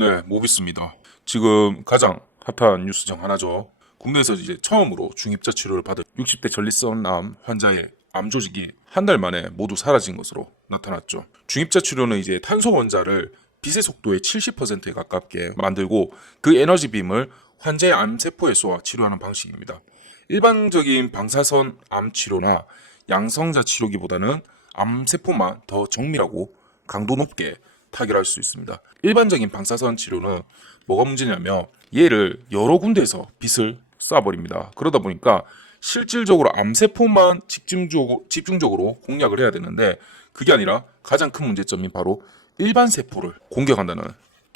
네, 모비스입니다. 지금 가장 핫한 뉴스 중 하나죠. 국내에서 이제 처음으로 중입자 치료를 받은 60대 전립선 암 환자의 암 조직이 한 달 만에 모두 사라진 것으로 나타났죠. 중입자 치료는 이제 탄소 원자를 빛의 속도의 70%에 가깝게 만들고 그 에너지 빔을 환자의 암세포에 쏘아 치료하는 방식입니다. 일반적인 방사선 암 치료나 양성자 치료기보다는 암세포만 더 정밀하고 강도 높게 타결할 수 있습니다. 일반적인 방사선 치료는 뭐가 문제냐면 얘를 여러 군데에서 빛을 쏴버립니다. 그러다 보니까 실질적으로 암세포만 집중적으로 공략을 해야 되는데 그게 아니라 가장 큰 문제점이 바로 일반 세포를 공격한다는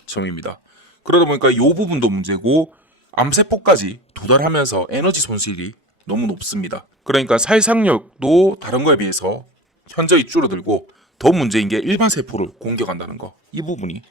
점입니다. 그러다 보니까 이 부분도 문제고 암세포까지 도달하면서 에너지 손실이 너무 높습니다. 그러니까 살상력도 다른 거에 비해서 현저히 줄어들고 더 문제인 게 일반 세포를 공격한다는 거. 이 부분이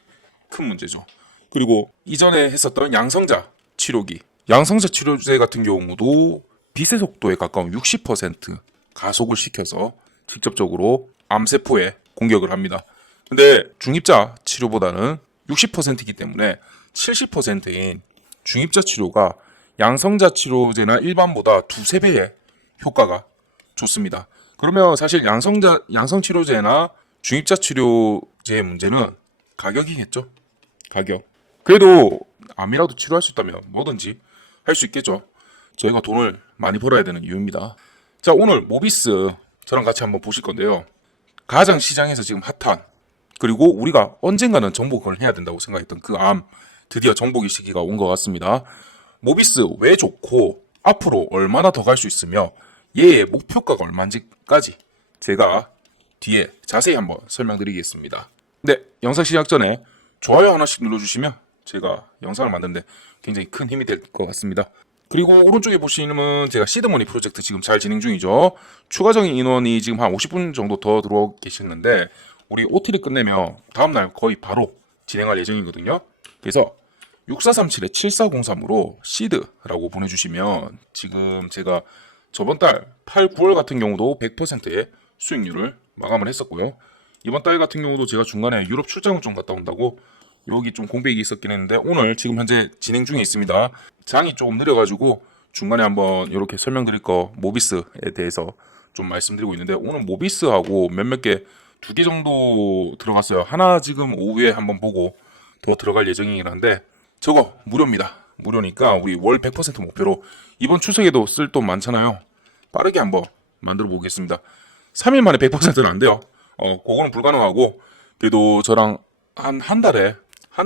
큰 문제죠. 그리고 이전에 했었던 양성자 치료기. 양성자 치료제 같은 경우도 빛의 속도에 가까운 60% 가속을 시켜서 직접적으로 암세포에 공격을 합니다. 근데 중입자 치료보다는 60%이기 때문에 70%인 중입자 치료가 양성자 치료제나 일반보다 두세 배의 효과가 좋습니다. 그러면 사실 양성 치료제나 중입자 치료제의 문제는 가격이겠죠. 가격. 그래도 암이라도 치료할 수 있다면 뭐든지 할 수 있겠죠. 저희가 돈을 많이 벌어야 되는 이유입니다. 자, 오늘 모비스 저랑 같이 한번 보실 건데요. 가장 시장에서 지금 핫한, 그리고 우리가 언젠가는 정복을 해야 된다고 생각했던 그 암, 드디어 정복의 시기가 온 것 같습니다. 모비스 왜 좋고 앞으로 얼마나 더 갈 수 있으며 얘의 목표가가 얼마인지까지 제가 뒤에 자세히 한번 설명드리겠습니다. 네, 영상 시작 전에 좋아요 하나씩 눌러주시면 제가 영상을 만드는데 굉장히 큰 힘이 될 것 같습니다. 그리고 오른쪽에 보시면 제가 시드머니 프로젝트 지금 잘 진행 중이죠. 추가적인 인원이 지금 한 50분 정도 더 들어와 계시는데 우리 OT를 끝내면 다음날 거의 바로 진행할 예정이거든요. 그래서 6437-7403으로 시드라고 보내주시면 지금 제가 저번 달 8, 9월 같은 경우도 100%의 수익률을 마감을 했었고요. 이번 달 같은 경우도 제가 중간에 유럽 출장을 좀 갔다 온다고 여기 좀 공백이 있었긴 했는데 오늘 지금 현재 진행 중에 있습니다. 장이 조금 느려가지고 중간에 한번 이렇게 설명드릴 거 모비스에 대해서 좀 말씀드리고 있는데 오늘 모비스하고 몇몇 개 2개 정도 들어갔어요. 하나 지금 오후에 한번 보고 더 들어갈 예정이긴 한데 저거 무료입니다. 무료니까 우리 월 100% 목표로 이번 추석에도 쓸 돈 많잖아요. 빠르게 한번 만들어 보겠습니다. 3일 만에 100%는 안 돼요. 그거는 불가능하고 그래도 저랑 한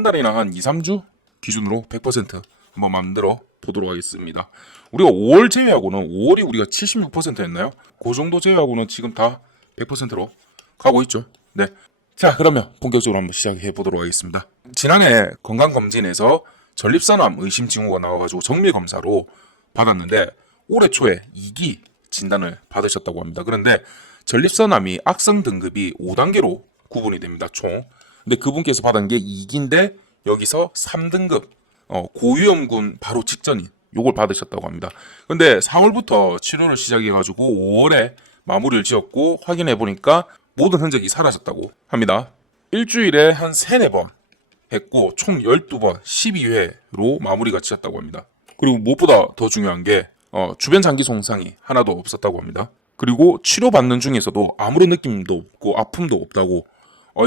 달이나 한 2, 3주 기준으로 100% 한번 만들어 보도록 하겠습니다. 우리가 5월 제외하고는 5월이 우리가 76%였나요? 그 정도 제외하고는 지금 다 100%로 가고 있죠. 네. 자, 그러면 본격적으로 한번 시작해 보도록 하겠습니다. 지난해 건강검진에서 전립선암 의심 징후가 나와가지고 정밀검사로 받았는데 올해 초에 2기 진단을 받으셨다고 합니다. 그런데 전립선암이 악성 등급이 5단계로 구분이 됩니다. 총. 근데 그분께서 받은 게 2기인데 여기서 3등급 고위험군 바로 직전인 요걸 받으셨다고 합니다. 근데 4월부터 치료를 시작해가지고 5월에 마무리를 지었고 확인해 보니까 모든 흔적이 사라졌다고 합니다. 일주일에 한 3, 4번 했고 총 12번 12회로 마무리가 지었다고 합니다. 그리고 무엇보다 더 중요한 게 주변 장기 손상이 하나도 없었다고 합니다. 그리고 치료받는 중에서도 아무런 느낌도 없고 아픔도 없다고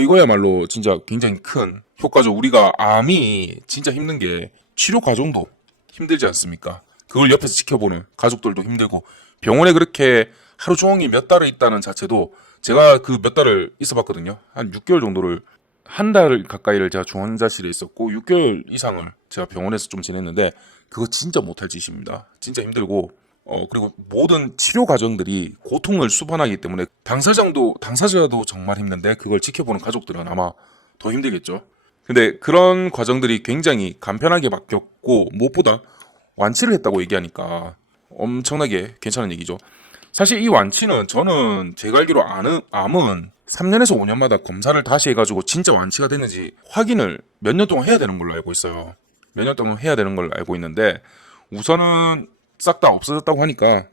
이거야말로 진짜 굉장히 큰 효과죠. 우리가 암이 진짜 힘든 게 치료 과정도 힘들지 않습니까? 그걸 옆에서 지켜보는 가족들도 힘들고 병원에 그렇게 하루 종일 몇 달을 있다는 자체도 제가 그 몇 달을 있어봤거든요. 한 6개월 정도를 한 달 가까이를 제가 중환자실에 있었고 6개월 이상을 제가 병원에서 좀 지냈는데 그거 진짜 못할 짓입니다. 진짜 힘들고 그리고 모든 치료 과정들이 고통을 수반하기 때문에 당사자도 정말 힘든데 그걸 지켜보는 가족들은 아마 더 힘들겠죠. 근데 그런 과정들이 굉장히 간편하게 바뀌었고 무엇보다 완치를 했다고 얘기하니까 엄청나게 괜찮은 얘기죠. 사실 이 완치는 저는 제가 알기로 암은 3년에서 5년마다 검사를 다시 해가지고 진짜 완치가 됐는지 확인을 몇 년 동안 해야 되는 걸로 알고 있어요. 몇 년 동안 해야 되는 걸로 알고 있는데 우선은 싹 다 없어졌다고 하니까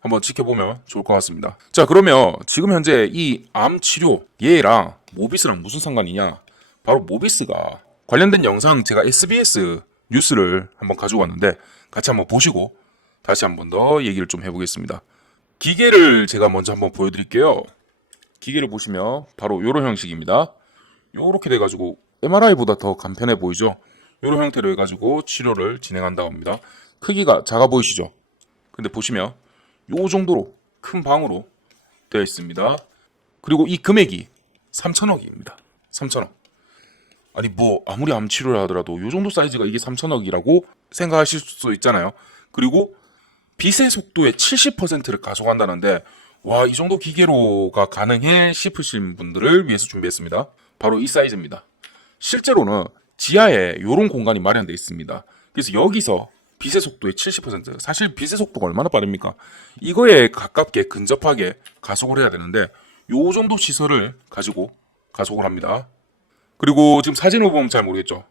한번 지켜보면 좋을 것 같습니다. 자, 그러면 지금 현재 이 암 치료 얘랑 모비스랑 무슨 상관이냐? 바로 모비스가 관련된 영상 제가 SBS 뉴스를 한번 가지고 왔는데 같이 한번 보시고 다시 한번 더 얘기를 좀 해보겠습니다. 기계를 제가 먼저 한번 보여드릴게요. 기계를 보시면 바로 이런 형식입니다. 요렇게 돼가지고 MRI보다 더 간편해 보이죠? 이런 형태로 해가지고 치료를 진행한다고 합니다. 크기가 작아 보이시죠? 근데 보시면 요 정도로 큰 방으로 되어 있습니다. 그리고 이 금액이 3천억입니다. 3천억. 아니 뭐 아무리 암 치료를 하더라도 요 정도 사이즈가 이게 3천억이라고 생각하실 수도 있잖아요. 그리고 빛의 속도의 70%를 가속한다는데 와, 이 정도 기계로가 가능해 싶으신 분들을 위해서 준비했습니다. 바로 이 사이즈입니다. 실제로는 지하에 이런 공간이 마련되어 있습니다. 그래서 여기서 빛의 속도의 70%, 사실 빛의 속도가 얼마나 빠릅니까? 이거에 가깝게 근접하게 가속을 해야 되는데 요 정도 시설을 가지고 가속을 합니다. 그리고 지금 사진을 보면 잘 모르겠죠?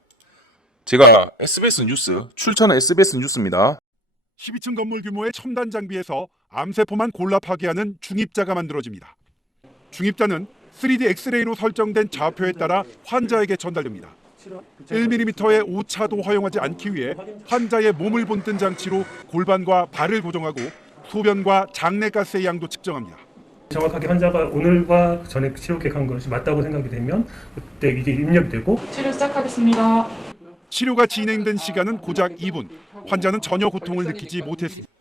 제가 SBS 뉴스, 출처는 SBS 뉴스입니다. 12층 건물 규모의 첨단 장비에서 암세포만 골라 파괴하는 중입자가 만들어집니다. 중입자는 3D 엑스레이로 설정된 좌표에 따라 환자에게 전달됩니다. 1mm의 오차도 허용하지 않기 위해 환자의 몸을 본뜬 장치로 골반과 발을 고정하고 소변과 장내가스의 양도 측정합니다. 정확하게 환자가 오늘과 전에 치료 계획한 것이 맞다고 생각이 되면 그때 이게 입력이 되고 치료 시작하겠습니다. 치료가 진행된 시간은 고작 2분. 환자는 전혀 고통을 느끼지 못했습니다.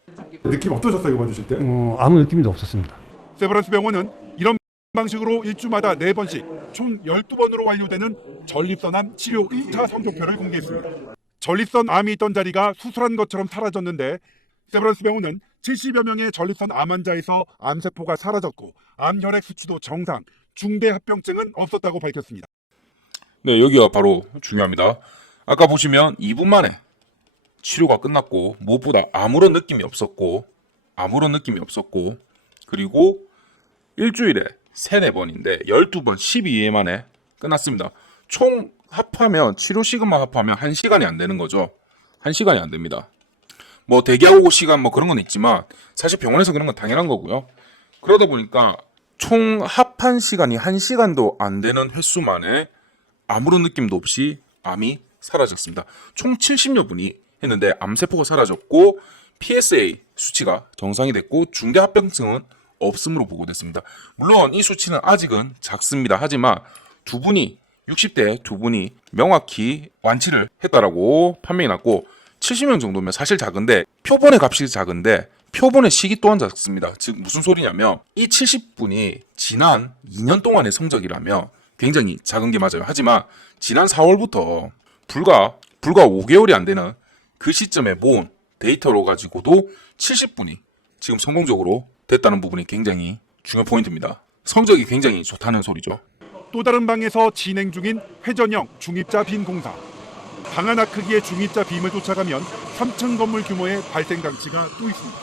느낌 어떠셨어요, 이거 봐주실 때? 아무 느낌도 없었습니다. 세브란스 병원은 이런 방식으로 일주마다 4번씩 총 12번으로 완료되는 전립선암 치료 1차 성적표를 공개했습니다. 전립선 암이 있던 자리가 수술한 것처럼 사라졌는데 세브란스 병원은 70여 명의 전립선 암 환자에서 암세포가 사라졌고 암혈액 수치도 정상, 중대 합병증은 없었다고 밝혔습니다. 네, 여기가 바로 중요합니다. 아까 보시면 2분 만에 치료가 끝났고 무엇보다 아무런 느낌이 없었고 그리고 일주일에 3, 4번인데 12번 12회 만에 끝났습니다. 총 합하면 치료 시간만 합하면 1시간이 안 되는 거죠. 1시간이 안 됩니다. 뭐 대기하고 시간 뭐 그런 건 있지만 사실 병원에서 그런 건 당연한 거고요. 그러다 보니까 총 합한 시간이 1시간도 안 되는 횟수 만에 아무런 느낌도 없이 암이 사라졌습니다. 총 70여 분이 했는데 암세포가 사라졌고 PSA 수치가 정상이 됐고 중대 합병증은 없음으로 보고됐습니다. 물론 이 수치는 아직은 작습니다. 하지만 60대 두 분이 명확히 완치를 했다라고 판명이 났고 70명 정도면 사실 작은데 표본의 값이 작은데 표본의 시기 또한 작습니다. 즉 무슨 소리냐면 이 70분이 지난 2년 동안의 성적이라면 굉장히 작은 게 맞아요. 하지만 지난 4월부터 불과 5개월이 안 되는 그 시점에 모은 데이터로 가지고도 70분이 지금 성공적으로 됐다는 부분이 굉장히 중요 포인트입니다. 성적이 굉장히 좋다는 소리죠. 또 다른 방에서 진행 중인 회전형 중입자 빔 공사. 방 하나 크기의 중입자 빔을 쫓아가면 3층 건물 규모의 발생 장치가 또 있습니다.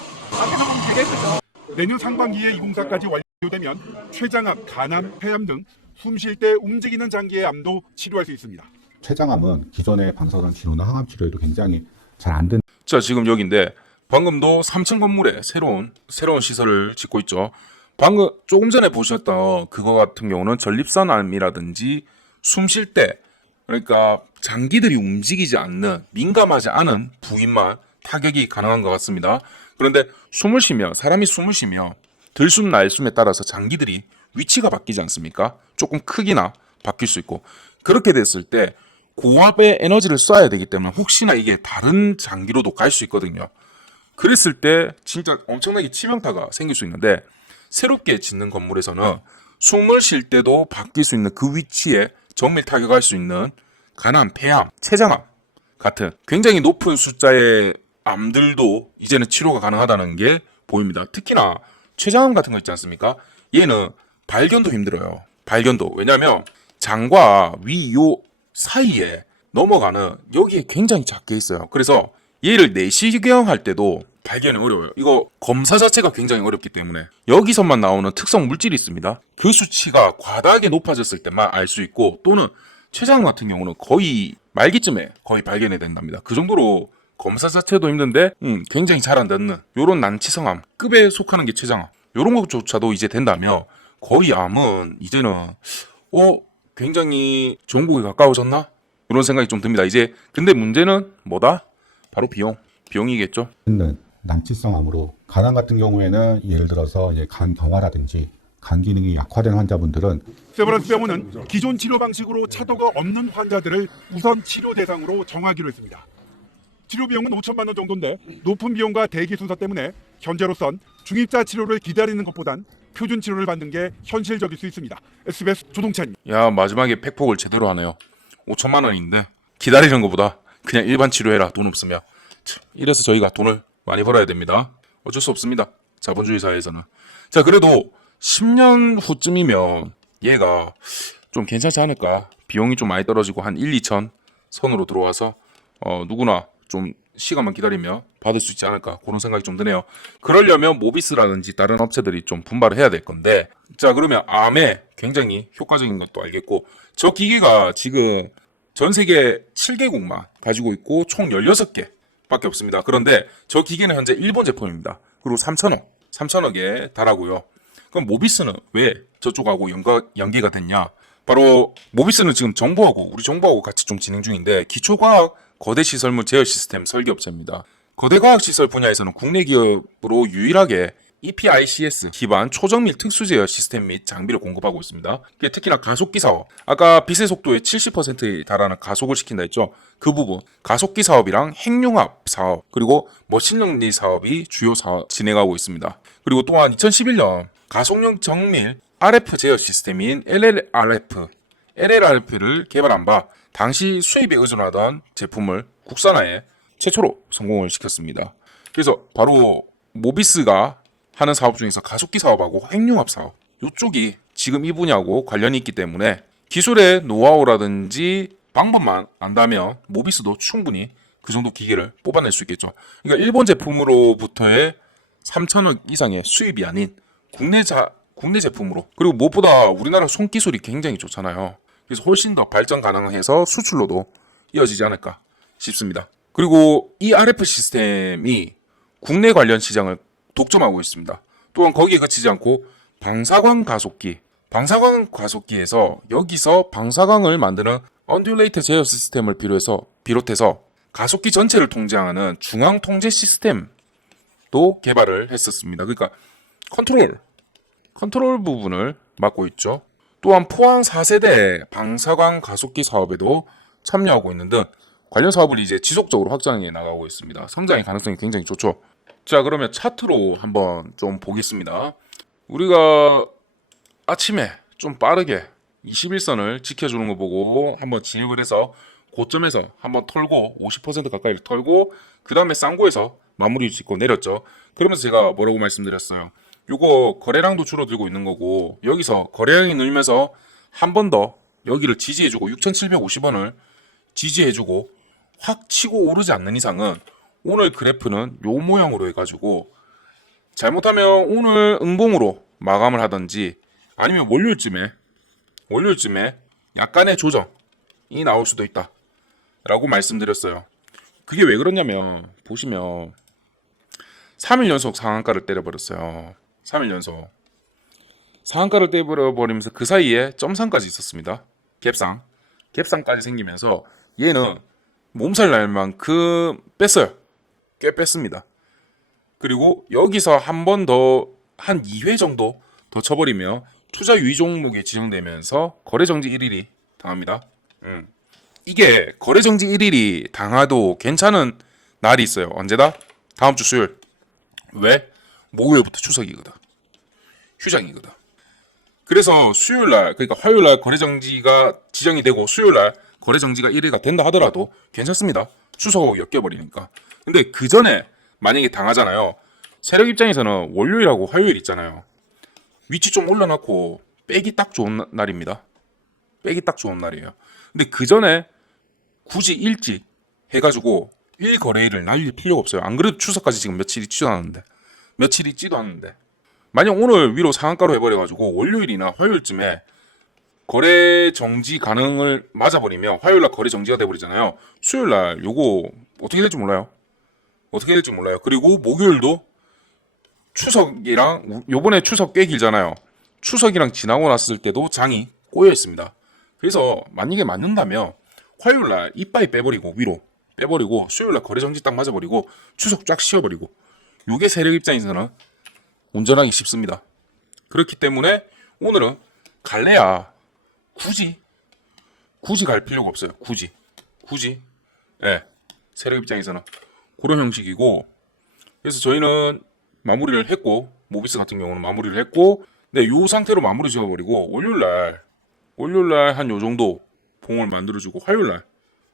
내년 상반기에 이 공사까지 완료되면 췌장암, 간암, 폐암 등 숨 쉴 때 움직이는 장기의 암도 치료할 수 있습니다. 췌장암은 기존의 방사선 치료나 항암 치료에도 굉장히 잘 안 되는. 자, 지금 여기인데 방금도 3층 건물에 새로운 시설을 짓고 있죠. 방금 조금 전에 보셨던 그거 같은 경우는 전립선암이라든지 숨 쉴 때 그러니까 장기들이 움직이지 않는 민감하지 않은 부위만 타격이 가능한 것 같습니다. 그런데 사람이 숨을 쉬며 들숨 날숨에 따라서 장기들이 위치가 바뀌지 않습니까? 조금 크기나 바뀔 수 있고 그렇게 됐을 때 고압의 에너지를 쏴야 되기 때문에 혹시나 이게 다른 장기로도 갈 수 있거든요. 그랬을 때 진짜 엄청나게 치명타가 생길 수 있는데 새롭게 짓는 건물에서는 숨을 쉴 때도 바뀔 수 있는 그 위치에 정밀 타격할 수 있는 간암, 폐암, 췌장암 같은 굉장히 높은 숫자의 암들도 이제는 치료가 가능하다는 게 보입니다. 특히나 췌장암 같은 거 있지 않습니까? 얘는 발견도 힘들어요. 왜냐하면 장과 위 요 사이에 넘어가는 여기에 굉장히 작게 있어요. 그래서 얘를 내시경 할 때도 발견이 어려워요. 이거 검사 자체가 굉장히 어렵기 때문에 여기서만 나오는 특성 물질이 있습니다. 그 수치가 과다하게 높아졌을 때만 알 수 있고 또는 췌장암 같은 경우는 거의 말기쯤에 거의 발견이 된답니다. 그 정도로 검사 자체도 힘든데 굉장히 잘 안 닿는 요런 난치성암 급에 속하는 게 췌장암 요런 것조차도 이제 된다며 거의 암은 이제는 굉장히 정복에 가까워졌나? 이런 생각이 좀 듭니다. 이제 근데 문제는 뭐다? 바로 비용이겠죠. 있는 난치성 암으로 간암 같은 경우에는 예를 들어서 이제 간 경화라든지 간 기능이 약화된 환자분들은 세브란스 병원은 기존 치료 방식으로 차도가 없는 환자들을 우선 치료 대상으로 정하기로 했습니다. 치료 비용은 5천만 원 정도인데 높은 비용과 대기 순서 때문에 현재로선 중입자 치료를 기다리는 것보단 표준 치료를 받는 게 현실적일 수 있습니다. SBS 조동찬입니다. 야, 마지막에 팩폭을 제대로 하네요. 5천만 원인데 기다리는 것보다 그냥 일반 치료해라, 돈 없으면. 참, 이래서 저희가 돈을 많이 벌어야 됩니다. 어쩔 수 없습니다. 자본주의 사회에서는. 자, 그래도 10년 후쯤이면 얘가 좀 괜찮지 않을까? 비용이 좀 많이 떨어지고 한 1, 2천 선으로 들어와서 누구나 좀 시간만 기다리면 받을 수 있지 않을까? 그런 생각이 좀 드네요. 그러려면 모비스라든지 다른 업체들이 좀 분발을 해야 될 건데, 자, 그러면 암에 굉장히 효과적인 것도 알겠고, 저 기계가 지금 전 세계 7개국만 가지고 있고 총 16개 밖에 없습니다. 그런데 저 기계는 현재 일본 제품입니다. 그리고 3천억에 달하고요. 그럼 모비스는 왜 저쪽하고 연계가 됐냐? 바로 모비스는 지금 우리 정부하고 같이 좀 진행 중인데, 기초과학 거대 시설물 제어 시스템 설계업체입니다. 거대 과학 시설 분야에서는 국내 기업으로 유일하게 EPICS 기반 초정밀 특수 제어 시스템 및 장비를 공급하고 있습니다. 특히나 가속기 사업, 아까 빛의 속도의 70%에 달하는 가속을 시킨다 했죠. 그 부분, 가속기 사업이랑 핵융합 사업, 그리고 머신러닝 사업이 주요 사업 진행하고 있습니다. 그리고 또한 2011년 가속용 정밀 RF 제어 시스템인 LLRP를 개발한 바 당시 수입에 의존하던 제품을 국산화에 최초로 성공을 시켰습니다. 그래서 바로 모비스가 하는 사업 중에서 가속기 사업하고 핵융합 사업, 이쪽이 지금 이 분야하고 관련이 있기 때문에 기술의 노하우라든지 방법만 안다면 모비스도 충분히 그 정도 기계를 뽑아낼 수 있겠죠. 그러니까 일본 제품으로부터의 3천억 이상의 수입이 아닌 국내 제품으로, 그리고 무엇보다 우리나라 손기술이 굉장히 좋잖아요. 그래서 훨씬 더 발전 가능해서 수출로도 이어지지 않을까 싶습니다. 그리고 이 RF 시스템이 국내 관련 시장을 독점하고 있습니다. 또한 거기에 그치지 않고 방사광 가속기에서 여기서 방사광을 만드는 언듈레이터 제어 시스템을 비롯해서 가속기 전체를 통제하는 중앙 통제 시스템도 개발을 했었습니다. 그러니까 컨트롤 부분을 맡고 있죠. 또한 포항 4세대 방사광 가속기 사업에도 참여하고 있는 등 관련 사업을 이제 지속적으로 확장해 나가고 있습니다. 성장의 가능성이 굉장히 좋죠. 자, 그러면 차트로 한번 좀 보겠습니다. 우리가 아침에 좀 빠르게 21선을 지켜주는 거 보고 한번 진입을 해서 고점에서 한번 털고 50% 가까이를 털고 그 다음에 쌍고에서 마무리 짓고 내렸죠. 그러면서 제가 뭐라고 말씀드렸어요. 요거 거래량도 줄어들고 있는 거고, 여기서 거래량이 늘면서 한 번 더 여기를 지지해주고 6,750원을 지지해주고 확 치고 오르지 않는 이상은 오늘 그래프는 요 모양으로 해가지고 잘못하면 오늘 음봉으로 마감을 하든지 아니면 월요일쯤에 약간의 조정이 나올 수도 있다 라고 말씀드렸어요. 그게 왜 그러냐면 보시면 3일 연속 상한가를 때려버렸어요. 3일 연속 상한가를 때려버리면서 그 사이에 점상까지 있었습니다. 갭상까지 생기면서 얘는 몸살 날 만큼 뺐어요. 꽤 뺐습니다. 그리고 여기서 한 번 더 한 2회 정도 더 쳐버리면 투자 유의 종목에 지정되면서 거래정지 1일이 당합니다. 이게 거래정지 1일이 당하도 괜찮은 날이 있어요. 언제다? 다음 주 수요일. 왜? 목요일부터 추석이거든. 휴장이거든. 그래서 수요일날, 그러니까 화요일날 거래정지가 지정이 되고 수요일날 거래정지가 1일가 된다 하더라도 괜찮습니다. 추석하고 엮여버리니까. 근데 그 전에 만약에 당하잖아요. 세력 입장에서는 월요일하고 화요일 있잖아요. 위치 좀 올려놓고 빼기 딱 좋은 날입니다. 빼기 딱 좋은 날이에요. 근데 그 전에 굳이 일찍 해가지고 1거래일을 날릴 필요가 없어요. 안 그래도 추석까지 지금 며칠 있지도 않는데 만약 오늘 위로 상한가로 해버려가지고 월요일이나 화요일쯤에 거래 정지 가능을 맞아버리면 화요일날 거래 정지가 돼버리잖아요. 수요일날 요거 어떻게 될지 몰라요. 그리고 목요일도 추석이랑 요번에 추석 꽤 길잖아요. 추석이랑 지나고 났을 때도 장이 꼬여 있습니다. 그래서 만약에 맞는다면 화요일 날 이빠이 빼버리고 위로 빼버리고 수요일 날 거래 정지 딱 맞아버리고 추석 쫙 쉬어버리고 요게 세력 입장에서는 운전하기 쉽습니다. 그렇기 때문에 오늘은 갈래야 굳이 갈 필요가 없어요. 굳이 예, 세력 입장에서는 그런 형식이고, 그래서 저희는 마무리를 했고, 모비스 같은 경우는 마무리를 했고, 네, 요 상태로 마무리 지어버리고 월요일 날 한 요 정도 봉을 만들어주고 화요일 날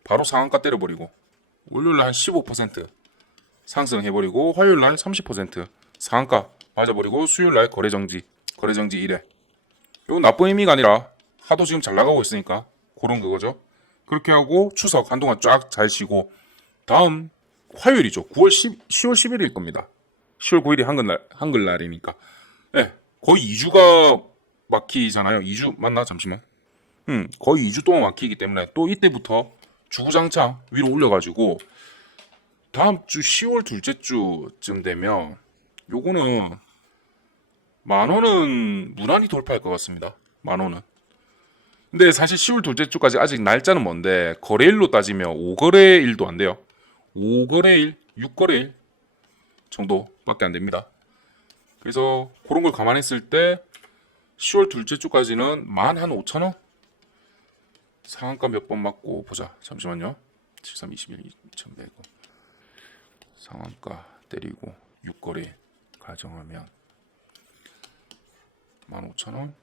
바로 상한가 때려버리고 월요일 날 한 15% 상승해버리고 화요일 날 30% 상한가 맞아버리고 수요일 날 거래정지 1회. 이건 나쁜 의미가 아니라 하도 지금 잘 나가고 있으니까 그런 그거죠. 그렇게 하고 추석 한동안 쫙 잘 쉬고 다음 화요일이죠. 10월 11일 겁니다. 10월 9일이 한글날이니까. 네, 거의 2주가 막히잖아요. 2주 맞나? 잠시만. 거의 2주 동안 막히기 때문에 또 이때부터 주구장창 위로 올려가지고 다음 주 10월 둘째 주쯤 되면 요거는 10,000원은 무난히 돌파할 것 같습니다. 10,000원은. 근데 사실 10월 둘째 주까지 아직 날짜는 먼데 거래일로 따지면 5거래일도 안 돼요. 5거래일, 6거래일 정도밖에 안 됩니다. 그래서 그런 걸 감안했을 때 10월 둘째 주까지는 15,000원? 상한가 몇 번 맞고 보자. 잠시만요. 7321 2100 상한가 때리고 6거래 가정하면 15,000원.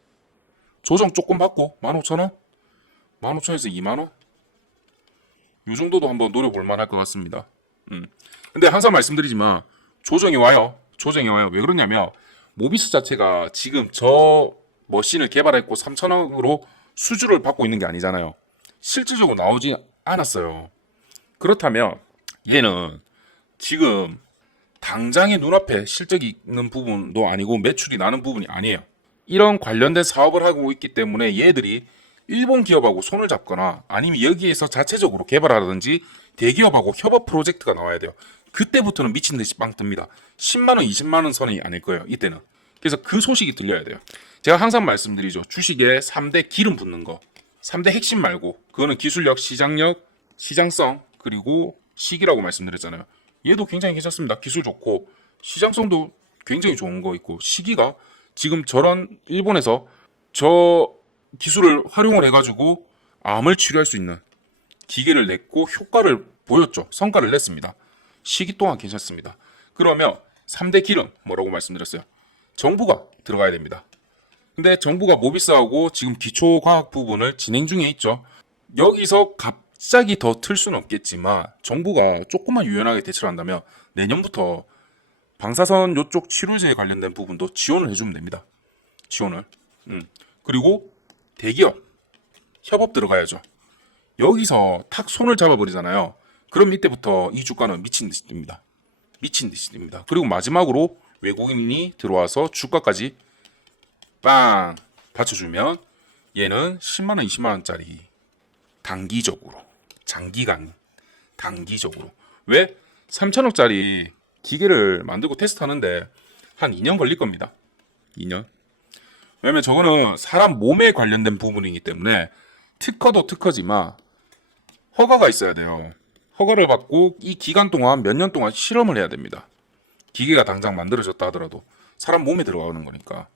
조정 조금 받고 15,000원? 15,000원에서 2만원? 이 정도도 한번 노려볼 만할 것 같습니다. 근데 항상 말씀드리지만 조정이 와요. 왜 그러냐면 모비스 자체가 지금 저 머신을 개발했고 3,000원으로 수주를 받고 있는 게 아니잖아요. 실질적으로 나오지 않았어요. 그렇다면 얘는 지금 당장의 눈앞에 실적이 있는 부분도 아니고 매출이 나는 부분이 아니에요. 이런 관련된 사업을 하고 있기 때문에 얘들이 일본 기업하고 손을 잡거나 아니면 여기에서 자체적으로 개발하든지 대기업하고 협업 프로젝트가 나와야 돼요. 그때부터는 미친 듯이 빵 뜹니다. 10만원, 20만원 선이 아닐 거예요. 이때는. 그래서 그 소식이 들려야 돼요. 제가 항상 말씀드리죠. 주식에 3대 기름 붓는 거. 3대 핵심 말고 그거는 기술력, 시장력, 시장성 그리고 시기라고 말씀드렸잖아요. 얘도 굉장히 괜찮습니다. 기술 좋고 시장성도 굉장히 좋은 거 있고 시기가 지금 저런 일본에서 저 기술을 활용을 해가지고 암을 치료할 수 있는 기계를 냈고 효과를 보였죠. 성과를 냈습니다. 시기 또한 괜찮습니다. 그러면 3대 기름 뭐라고 말씀드렸어요? 정부가 들어가야 됩니다. 근데 정부가 모비스하고 지금 기초과학 부분을 진행 중에 있죠. 여기서 갑자기 더 틀 수는 없겠지만 정부가 조금만 유연하게 대처를 한다면 내년부터 방사선 요쪽 치료제에 관련된 부분도 지원을 해주면 됩니다. 지원을. 그리고 대기업 협업 들어가야죠. 여기서 탁 손을 잡아버리잖아요. 그럼 이때부터 이 주가는 미친 듯이 뜹니다. 그리고 마지막으로 외국인이 들어와서 주가까지 빵 받쳐주면 얘는 10만원, 20만원짜리 단기적으로 단기적으로 왜? 3천억짜리 기계를 만들고 테스트하는데 한 2년 걸릴 겁니다. 2년. 왜냐면 저거는 사람 몸에 관련된 부분이기 때문에 특허도 특허지만 허가가 있어야 돼요. 허가를 받고 이 기간 동안 몇 년 동안 실험을 해야 됩니다. 기계가 당장 만들어졌다 하더라도 사람 몸에 들어가는 거니까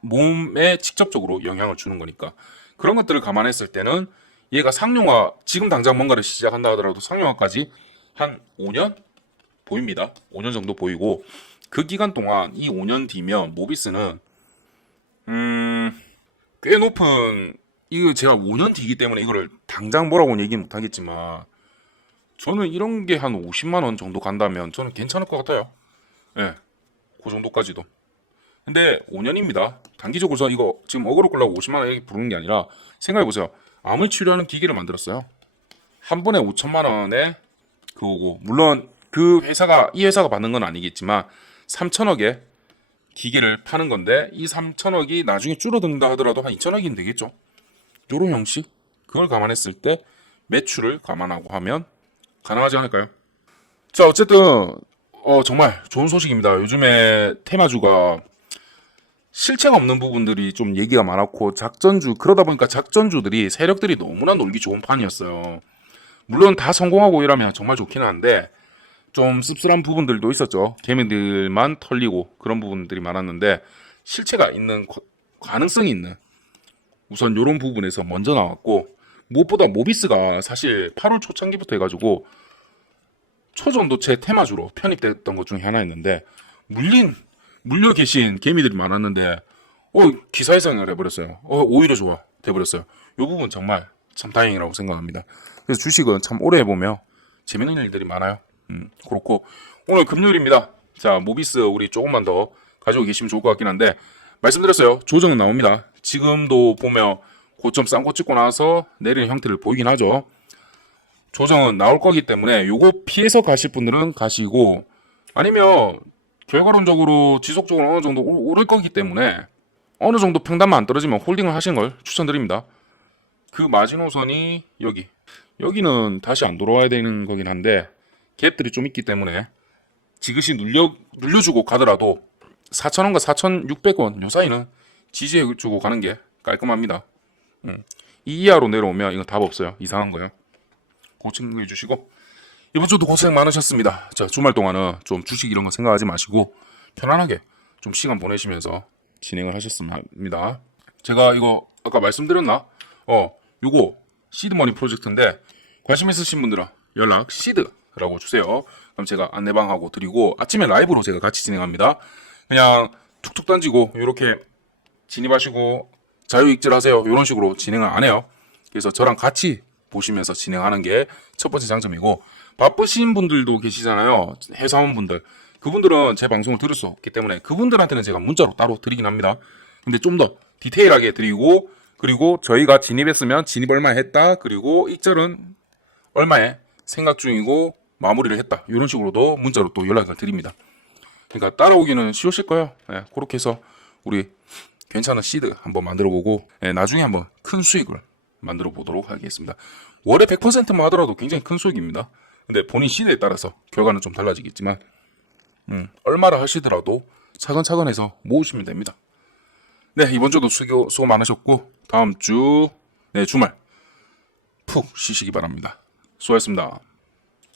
몸에 직접적으로 영향을 주는 거니까 그런 것들을 감안했을 때는 얘가 상용화 지금 당장 뭔가를 시작한다 하더라도 상용화까지 한 5년 보입니다. 5년 정도 보이고 그 기간 동안 이 5년 뒤면 모비스는 꽤 높은 이거 제가 5년 뒤이기 때문에 이거를 당장 뭐라고는 얘기 못 하겠지만 저는 이런 게 한 50만 원 정도 간다면 저는 괜찮을 것 같아요. 예, 그 정도까지도. 근데 5년입니다. 단기적으로 저 이거 지금 어그로 끌려고 50만 원 얘기 부르는 게 아니라 생각해보세요. 암을 치료하는 기계를 만들었어요. 한 번에 5천만 원에 그거고 물론 이 회사가 받는 건 아니겠지만 3천억에 기계를 파는 건데 이 3천억이 나중에 줄어든다 하더라도 한 2천억이면 되겠죠. 요런 형식 그걸 감안했을 때 매출을 감안하고 하면 가능하지 않을까요? 자 어쨌든 정말 좋은 소식입니다. 요즘에 테마주가 실체가 없는 부분들이 좀 얘기가 많았고 작전주 그러다 보니까 작전주들이 세력들이 너무나 놀기 좋은 판이었어요. 물론 다 성공하고 이러면 정말 좋기는 한데 좀 씁쓸한 부분들도 있었죠. 개미들만 털리고 그런 부분들이 많았는데 실체가 있는 가능성이 있는 우선 이런 부분에서 먼저 나왔고 무엇보다 모비스가 사실 8월 초창기부터 해가지고 초전도체 테마주로 편입됐던 것 중에 하나였는데 물려 계신 개미들이 많았는데 기사회생을 해버렸어요. 오히려 좋아 돼버렸어요. 이 부분 정말 참 다행이라고 생각합니다. 그래서 주식은 참 오래 해보면 재밌는 일들이 많아요. 그렇고 오늘 금요일입니다. 자, 모비스 우리 조금만 더 가지고 계시면 좋을 것 같긴 한데 말씀드렸어요. 조정은 나옵니다. 지금도 보면 고점 쌍고 찍고 나서 내리는 형태를 보이긴 하죠. 조정은 나올 거기 때문에 요거 피해서 가실 분들은 가시고 아니면 결과론적으로 지속적으로 어느 정도 오를 거기 때문에 어느 정도 평단만 안 떨어지면 홀딩을 하시는 걸 추천드립니다. 그 마지노선이 여기는 다시 안 돌아와야 되는 거긴 한데 갭들이 좀 있기 때문에 지그시 눌려주고 가더라도 4,000원과 4,600원 요 사이는 지지해주고 가는 게 깔끔합니다. 이 이하로 내려오면 이건 답 없어요. 이상한 거예요. 그거 챙겨해 주시고 이번 주도 고생 많으셨습니다. 자, 주말 동안은 좀 주식 이런 거 생각하지 마시고 편안하게 좀 시간 보내시면서 진행을 하셨으면 합니다. 제가 이거 아까 말씀드렸나? 요거 시드머니 프로젝트인데 관심 있으신 분들은 연락 시드라고 주세요. 그럼 제가 안내방하고 드리고 아침에 라이브로 제가 같이 진행합니다. 그냥 툭툭 던지고 이렇게 진입하시고 자유익질 하세요. 이런 식으로 진행을 안 해요. 그래서 저랑 같이 보시면서 진행하는 게 첫 번째 장점이고 바쁘신 분들도 계시잖아요. 회사원분들. 그분들은 제 방송을 들을 수 없기 때문에 그분들한테는 제가 문자로 따로 드리긴 합니다. 근데 좀 더 디테일하게 드리고 그리고 저희가 진입했으면 진입 얼마에 했다. 그리고 익절은 얼마에 생각 중이고 마무리를 했다. 이런 식으로도 문자로 또 연락을 드립니다. 그러니까 따라오기는 쉬우실 거예요. 네, 그렇게 해서 우리 괜찮은 시드 한번 만들어보고 나중에 한번 큰 수익을 만들어 보도록 하겠습니다. 월에 100%만 하더라도 굉장히 큰 수익입니다. 근데 본인 시드에 따라서 결과는 좀 달라지겠지만 얼마를 하시더라도 차근차근 해서 모으시면 됩니다. 네, 이번 주도 수고 많으셨고 다음 주 주말 푹 쉬시기 바랍니다. 수고하셨습니다.